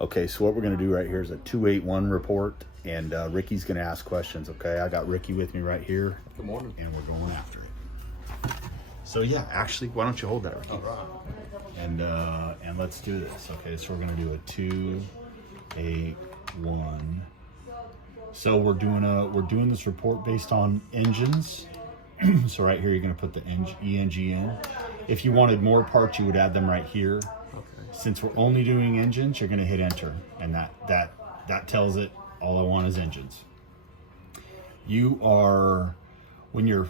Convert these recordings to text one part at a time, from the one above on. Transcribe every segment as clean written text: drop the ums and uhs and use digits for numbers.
Okay, so what we're going to do right here is a 281 report, and Ricky's going to ask questions, okay? I got Ricky with me right here. Good morning. And we're going after it. So yeah, actually, why don't you hold that, Ricky? All right. And let's do this, okay? So we're going to do a 281. So we're doing this report based on engines. So right here, you're going to put the ENG in. If you wanted more parts, you would add them right here. Okay. Since we're only doing engines, you're going to hit enter, and that tells it all I want is engines. You are when you're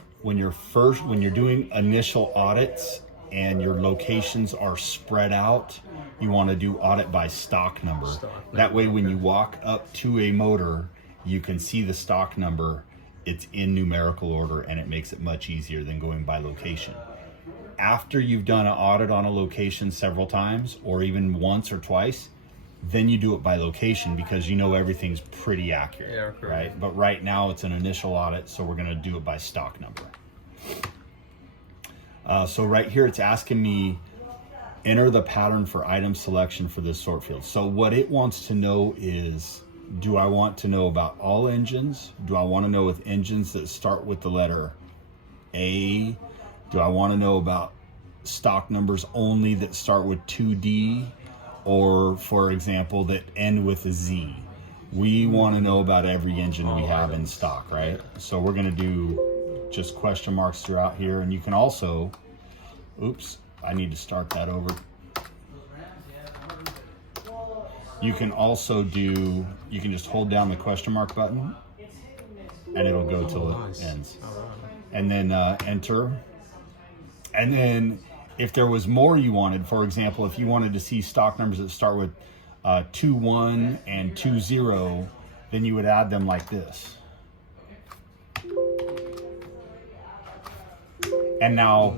doing initial audits and your locations are spread out, you want to do audit by stock number. That way, when you walk up to a motor, you can see the stock number. It's in numerical order, and it makes it much easier than going by location. After you've done an audit on a location several times, or even once or twice, then you do it by location because you know everything's pretty accurate, Yeah, right? But right now it's an initial audit, so we're gonna do it by stock number. So right here it's asking me, enter the pattern for item selection for this sort field. So what it wants to know is, do I want to know about all engines? Do I want to know with engines that start with the letter A? Do I want to know about stock numbers only that start with 2D, or for example, that end with a Z? We want to know about every engine we have in stock, right? So we're going to do just question marks throughout here. And you can also, oops, I need to start that over. You can also do, you can just hold down the question mark button and it'll go till it ends. And then enter. And then if there was more you wanted, for example, if you wanted to see stock numbers that start with 21 and 20, then you would add them like this. And now,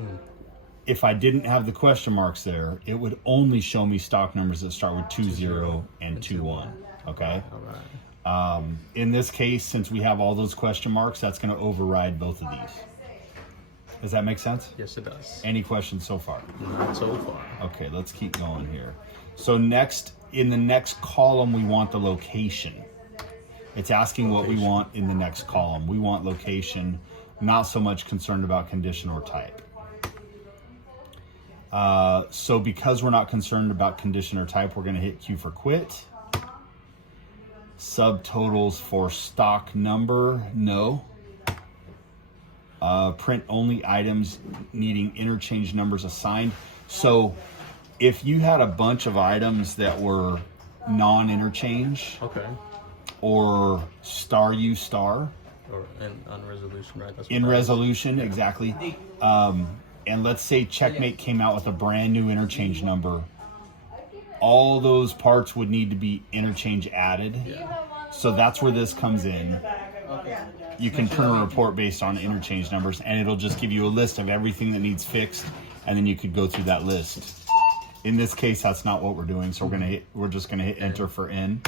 if I didn't have the question marks there, it would only show me stock numbers that start with 20 and 21, okay? All right. In this case, since we have all those question marks, that's gonna override both of these. Does that make sense? Yes, it does. Any questions so far? Not so far. Okay, let's keep going here. So next, in the next column, we want the location. It's asking what we want in the next column. We want location, not so much concerned about condition or type. So because we're not concerned about condition or type, we're gonna hit Q for quit. Subtotals for stock number, no. Print only items needing interchange numbers assigned. So if you had a bunch of items that were non-interchange, Okay. or star U star, Or on resolution, right? That's what in that is. resolution, exactly. And let's say Checkmate came out with a brand new interchange number. All those parts would need to be interchange added. Yeah. So that's where this comes in. You can print a report based on interchange numbers, and it'll just give you a list of everything that needs fixed, and then you could go through that list. In this case, that's not what we're doing, so we're just gonna hit enter for N.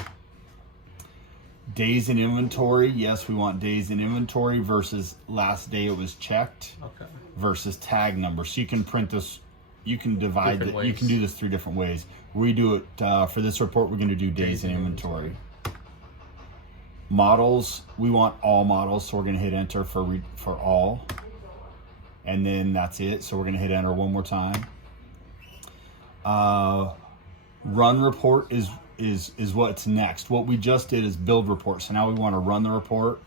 Days in inventory, yes, we want days in inventory versus last day it was checked. Okay. Versus tag number. So you can print this, you can divide it, you can do this 3 different ways. We do it for this report, we're going to do days in inventory. Models, we want all models, so we're going to hit enter for all. And then that's it. So we're going to hit enter one more time. Run report is what's next. What we just did is build report. So now we want to run the report,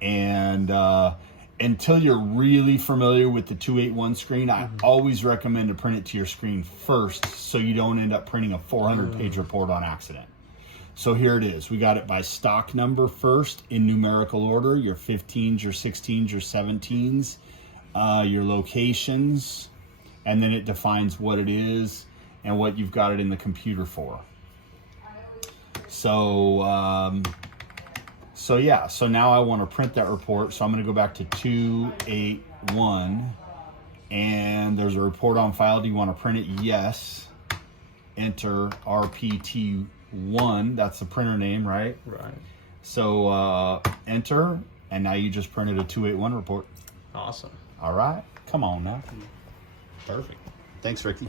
and until you're really familiar with the 281 screen, I always recommend to print it to your screen first so you don't end up printing a 400-page report on accident. So here it is. We got it by stock number first in numerical order, your 15s, your 16s, your 17s, your locations, and then it defines what it is and what you've got it in the computer for. So yeah, so now I want to print that report. So I'm going to go back to 281, and there's a report on file. Do you want to print it? Yes. Enter RPT1. That's the printer name, right? Right. So enter, and now you just printed a 281 report. Awesome. All right, come on now. Perfect. Thanks, Ricky.